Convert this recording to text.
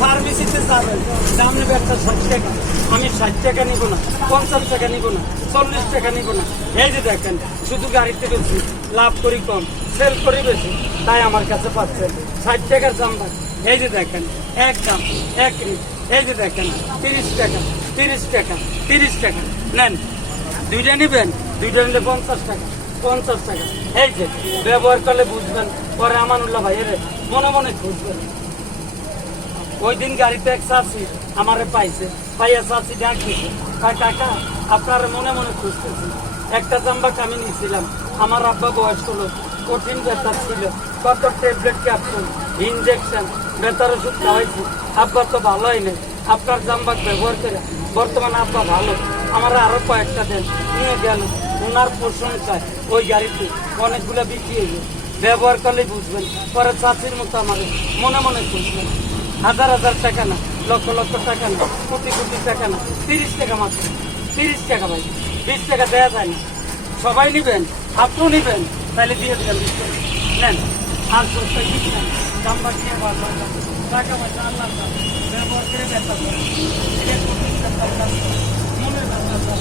ফার্মেসিতে যাবেন, দাম নেবে একটা 60 টাকা, আমি 60 টাকা নিব না, 50 টাকা নিব না, 40 টাকা নিব না। এই যে দেখেন, শুধু গাড়িতে বেশি লাভ করি কম, সেল করি বেশি, তাই আমার কাছে পাচ্ছেন 60 টাকার জাম্পার। এই যে দেখেন, এক দাম, এক রেট। এই যে দেখেন, 30 টাকা, 30 টাকা, 30 টাকা নেন। দুইটা নিবেন, দুইটা নিলে 50 টাকা, 50 টাকা। এই যে ব্যবহার করলে বুঝবেন, পরে আমানুল্লাহ ভাই এর মনে মনে খুঁজবেন। ওই দিন গাড়িতে এক চাষি আমারে পাইছে, পাইয়া চাষি ডাক দিছে, কাকা আপনার মনে মনে খুঁজতেছি। একটা জাম্বাক আমি নিয়েছিলাম, আমার আব্বা বয়স্ক লোক, কঠিন ব্যথা ছিল, কত ট্যাবলেট ক্যাপসুল ইঞ্জেকশন ব্যথার ওষুধ খাওয়াইছি, আব্বা তো ভালোই নেই। আপনার জাম্বাক ব্যবহার করে বর্তমানে আব্বা ভালো, আমার আরো কয়েকটা দেন। নিয়ে গেল, ওনার প্রশংসায় ওই গাড়িতে অনেকগুলো বিক্রি হয়ে ব্যবহার করলেই বুঝবেন। পরে চাষির মতো আমার মনে মনে খুঁজবেন। হাজার হাজার টাকা না, লক্ষ লক্ষ টাকা না, কোটি কোটি টাকা না, 30 টাকা মাত্র, 30 টাকা ভাই, 20 টাকা দেওয়া যায় না। সবাই নিবেন, আপনিও নিবেন, তাহলে দিয়ে দেবেন 20 টাকা নেন। আর সস্তায় কিছু নেন, দাম বাড়িয়ে টাকা পয়সা আল্লাহ ব্যবহার করে ব্যবহার করেন।